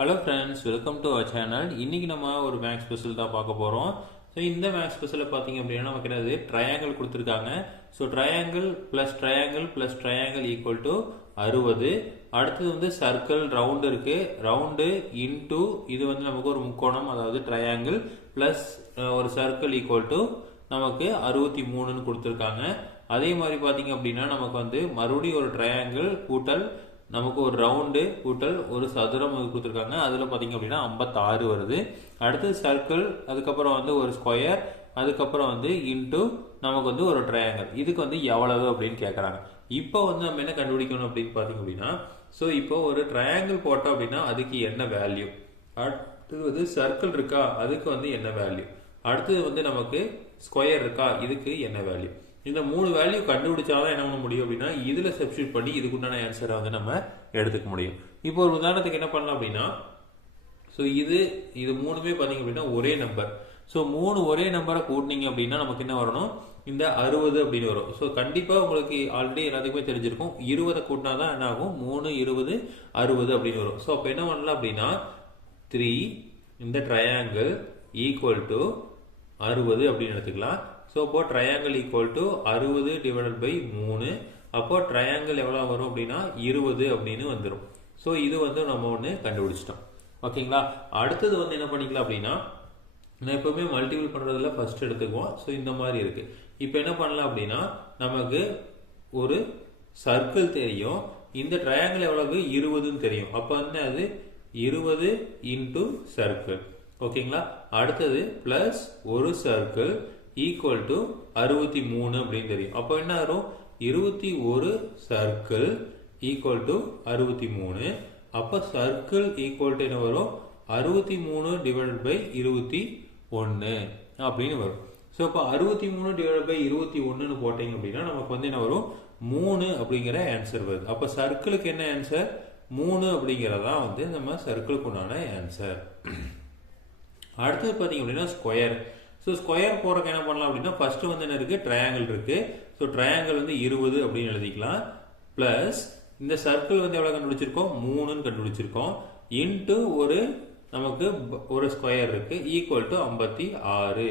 Hello friends, welcome to our channel. இன்றைக்கி நம்ம ஒரு மேக்ஸ் ஸ்பெஷல் தான் பார்க்க போகிறோம். ஸோ இந்த மேக்ஸ் ஸ்பெஷலில் பார்த்தீங்க அப்படின்னா நமக்கு என்னது ட்ரையாங்கிள் கொடுத்துருக்காங்க. So triangle plus triangle equal to 60. அடுத்தது வந்து சர்க்கிள் ரவுண்டு இருக்குது. ரவுண்டு இன்டூ இது வந்து நமக்கு ஒரு முக்கோணம், அதாவது ட்ரையாங்கிள் ப்ளஸ் ஒரு சர்க்கிள் ஈக்குவல் டு நமக்கு 63ன்னு கொடுத்துருக்காங்க. அதே மாதிரி பார்த்தீங்க அப்படின்னா நமக்கு வந்து மறுபடியும் ஒரு ட்ரையாங்கிள் கூட்டல் நமக்கு ஒரு ரவுண்டு கூட்டல் ஒரு சதுரம் கொடுத்துருக்காங்க. அதில் பார்த்தீங்க அப்படின்னா 56 வருது. அடுத்தது சர்க்கிள், அதுக்கப்புறம் வந்து ஒரு ஸ்கொயர், அதுக்கப்புறம் வந்து இன்டூ நமக்கு வந்து ஒரு ட்ரையாங்கிள். இதுக்கு வந்து எவ்வளவு அப்படின்னு கேட்குறாங்க. இப்போ வந்து நம்ம என்ன கண்டுபிடிக்கணும் அப்படின்னு பார்த்தீங்க அப்படின்னா, ஸோ இப்போ ஒரு ட்ரையாங்கிள் போட்டோம் அப்படின்னா அதுக்கு என்ன வேல்யூ, அடுத்தது வந்து சர்க்கிள் இருக்கா அதுக்கு வந்து என்ன வேல்யூ, அடுத்தது வந்து நமக்கு ஸ்கொயர் இருக்கா இதுக்கு என்ன வேல்யூ, இந்த 3 வேல்யூ கண்டுபிடிச்சாதான் என்ன பண்ண முடியும் அப்படின்னா இதுல சப்ஸ்டியூட் பண்ணி இதுக்குண்டான ஆன்சரை வந்து நம்ம எடுத்துக்க முடியும். இப்போ ஒரு உதாரணத்துக்கு என்ன பண்ணலாம் அப்படின்னா, ஸோ இது மூணுமே பார்த்தீங்க அப்படின்னா ஒரே நம்பர். ஸோ 3 ஒரே நம்பரை கூட்டினீங்க அப்படின்னா நமக்கு என்ன வரணும், இந்த 60 அப்படின்னு வரும். ஸோ கண்டிப்பாக உங்களுக்கு ஆல்ரெடி எல்லாத்துக்குமே தெரிஞ்சிருக்கும், 20 கூட்டினா தான் என்ன ஆகும், 3 20 60 அப்படின்னு வரும். ஸோ அப்போ என்ன பண்ணலாம் அப்படின்னா 3 இந்த ட்ரையாங்கிள் ஈக்குவல் டு 60 அப்படின்னு எடுத்துக்கலாம். ஸோ அப்போ triangle equal to 60 divided by 3. அப்போ ட்ரையாங்கிள் எவ்வளோ வரும் அப்படின்னா 20 அப்படின்னு வந்துடும். ஸோ இது வந்து நம்ம ஒன்று கண்டுபிடிச்சிட்டோம். ஓகேங்களா. அடுத்தது வந்து என்ன பண்ணிக்கலாம் அப்படின்னா, நான் எப்பவுமே மல்டிபிள் பண்ணுறதுல ஃபர்ஸ்ட் எடுத்துக்குவோம். ஸோ இந்த மாதிரி இருக்கு. இப்போ என்ன பண்ணலாம் அப்படின்னா நமக்கு ஒரு சர்க்கிள் தெரியும், இந்த ட்ரையாங்கிள் எவ்வளவு 20ன்னு தெரியும். அப்போ வந்து அது 20 இன்டூ சர்க்கிள். ஓகேங்களா. அடுத்தது பிளஸ் ஒரு சர்க்கிள் ஈக்குவல் டு 63 அப்படின்னு தெரியும். அப்போ என்ன வரும், 21 சர்க்கிள் ஈக்குவல் டு 63. அப்போ சர்க்கிள் ஈக்குவல் டு என்ன வரும், 63 டிவைடட் பை 21 அப்படின்னு வரும். ஸோ இப்போ 63 டிவைடட் பை 21ன்னு போட்டீங்க அப்படின்னா நமக்கு வந்து என்ன வரும், 3 அப்படிங்கிற ஆன்சர் வருது. அப்போ சர்க்கிளுக்கு என்ன ஆன்சர், 3 அப்படிங்கிறதான் வந்து நம்ம சர்க்கிளுக்கு உண்டான ஆன்சர். அடுத்தது பார்த்தீங்க அப்படின்னா ஸ்கொயர். ஸோ ஸ்கொயர் போறதுக்கு என்ன பண்ணலாம் அப்படின்னா, ஃபர்ஸ்ட் வந்து என்ன இருக்கு, ட்ரையாங்கிள் இருக்கு. ஸோ ட்ரையாங்கிள் வந்து 20 அப்படின்னு எழுதிக்கலாம். பிளஸ் இந்த சர்க்கிள் வந்து எவ்வளவு கண்டுபிடிச்சிருக்கோம், 3ன்னு கண்டுபிடிச்சிருக்கோம். இன்ட்டு நமக்கு ஒரு ஸ்கொயர் இருக்கு ஈக்குவல் டு 56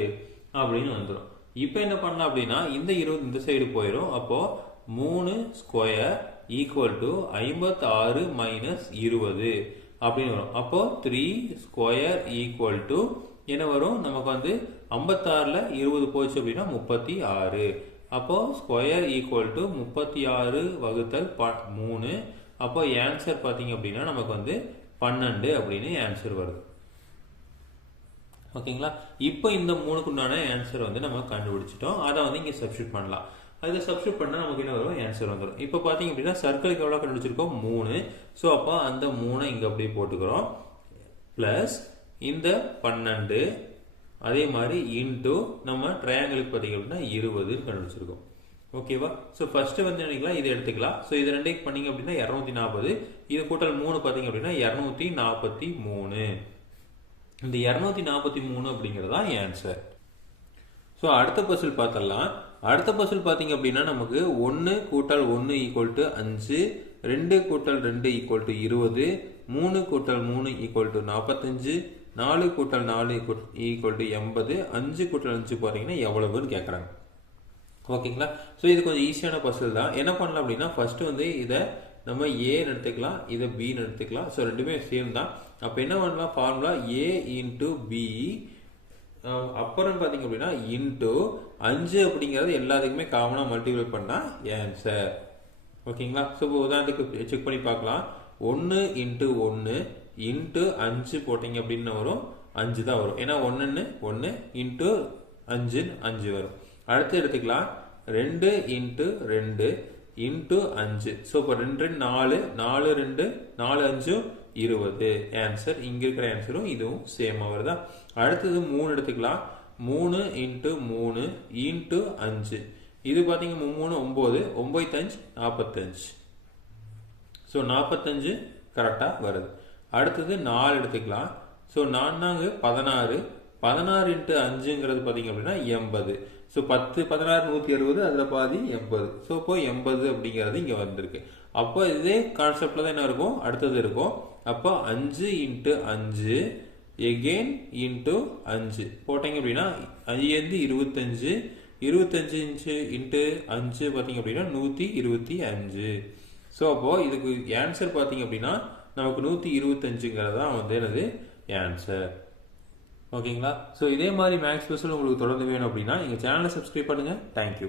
அப்படின்னு வந்துடும். இப்போ என்ன பண்ணலாம் அப்படின்னா இந்த 20 இந்த சைடு போயிடும். அப்போ 3 ஸ்கொயர் ஈக்குவல் டு 56 மைனஸ் 20 அப்படின்னு வரும். அப்போ 3 ஸ்கொயர் ஈக்குவல் டு என்ன வரும், நமக்கு வந்து 56ல 20 போச்சு அப்படின்னா 36. அப்போ ஸ்கொயர் ஈக்குவல் டு 36 வகுத்தல் 3. அப்போ ஆன்சர் பார்த்தீங்க அப்படின்னா நமக்கு வந்து 12 அப்படின்னு ஆன்சர் வருது. ஓகேங்களா. இப்போ இந்த 3க்கு உண்டான ஆன்சர் வந்து நம்ம கண்டுபிடிச்சிட்டோம். அதை வந்து இங்கே சப்ஸ்டியூட் பண்ணலாம். அதை சப்ஸ்டியூட் பண்ணால் நமக்கு என்ன வரும், ஆன்சர் வந்துடும். இப்போ பார்த்தீங்க அப்படின்னா சர்க்கிளுக்கு எவ்வளோ கண்டுபிடிச்சிருக்கோம், 3. ஸோ அப்போ அந்த 3 இங்கே அப்படியே போட்டுக்கிறோம். பிளஸ் இந்த 12 அதே மாதிரி இன்டூ நம்ம ட்ரையாங்கிளுக்கு பார்த்தீங்க அப்படின்னா 20 கண்டுபிடிச்சிருக்கோம். ஓகேவா. ஸோ ஃபர்ஸ்ட் வந்து நினைக்கலாம் இதை எடுத்துக்கலாம். ஸோ இது ரெண்டைக்கு பண்ணீங்க அப்படின்னா 240. இது கூட்டல் 3 பார்த்தீங்க அப்படின்னா 243. இந்த 243 அப்படிங்கிறதா ஆன்சர். ஸோ அடுத்த பசில் பார்த்தலாம். அடுத்த பசில் பார்த்தீங்க அப்படின்னா நமக்கு 1 கூட்டல் 1 ஈக்குவல் டு 5, 2 கூட்டல் 2 ஈக்குவல் டு 20, 3 கூட்டல் 3 ஈக்குவல் டு 45, 4 கூட்டல் 4 ஈக்குவல் டு 80, 5 கூட்டல் 5 பார்த்தீங்கன்னா எவ்வளவுன்னு கேட்குறாங்க. ஓகேங்களா. ஸோ இது கொஞ்சம் ஈஸியான பசில் தான். என்ன பண்ணலாம் அப்படின்னா ஃபர்ஸ்ட் வந்து இதை நம்ம ஏன்னு எடுத்துக்கலாம், இதை பின்னு எடுத்துக்கலாம். ஸோ ரெண்டுமே சேம் தான். அப்போ என்ன பண்ணலாம், ஃபார்முலா ஏ இன்டூ பி, அப்புறம் பார்த்தீங்க அப்படின்னா இன்டூ 5 அப்படிங்கிறது எல்லாத்துக்குமே காமனாக மல்டிபிள் பண்ணால் ஆன்சர். ஓகேங்களா. ஸோ இப்போ உதாரணத்துக்கு செக் பண்ணி பார்க்கலாம். 1 இன்டூ 1 இன்டூ 5 போட்டிங்க அப்படின்னு வரும், 5 தான் வரும். ஏன்னா 1 இன்டூ 5 வரும். அடுத்து எடுத்துக்கலாம் 2 இன்டூ 2 இன்டூ 5. ஸோ இப்போ 2 4 4 2 4 5 20 ஆன்சர். இங்க இருக்கிற ஆன்சரும் இதுவும் சேம் வருதா. அடுத்தது 3 எடுத்துக்கலாம். 3 இன்டூ 3 இன்டூ 5. இது பார்த்தீங்க 3 9 9 5 45. ஸோ 45 கரெக்டாக வருது. அடுத்தது 4 எடுத்துக்கலாம். ஸோ 4 16 16 இன்ட்டு 5ங்கிறது பார்த்தீங்க அப்படின்னா 80. ஸோ 10 16 160, அதில் பாதி 80. ஸோ இப்போ 80 அப்படிங்கிறது இங்கே வந்திருக்கு. அப்போ இதே கான்செப்ட்ல தான் என்ன இருக்கும், அடுத்தது இருக்கும். அப்போ 5 இன்ட்டு 5 எகெயின் இன்ட்டு 5 போட்டிங்க அப்படின்னா 5 25 25 இன்ட்டு 5 பார்த்தீங்க அப்படின்னா 125. ஸோ அப்போது இதுக்கு ஆன்சர் பார்த்தீங்க அப்படின்னா நமக்கு 125ங்கிறது தான் வந்து என்னது ஆன்சர். ஓகேங்களா? ஸோ இதே மாதிரி மேக்ஸ் ஸ்பெஷல் உங்களுக்கு தொடர்ந்து வேணும் அப்படின்னா எங்கள் சேனலை சப்ஸ்கிரைப் பண்ணுங்கள். தேங்க்யூ.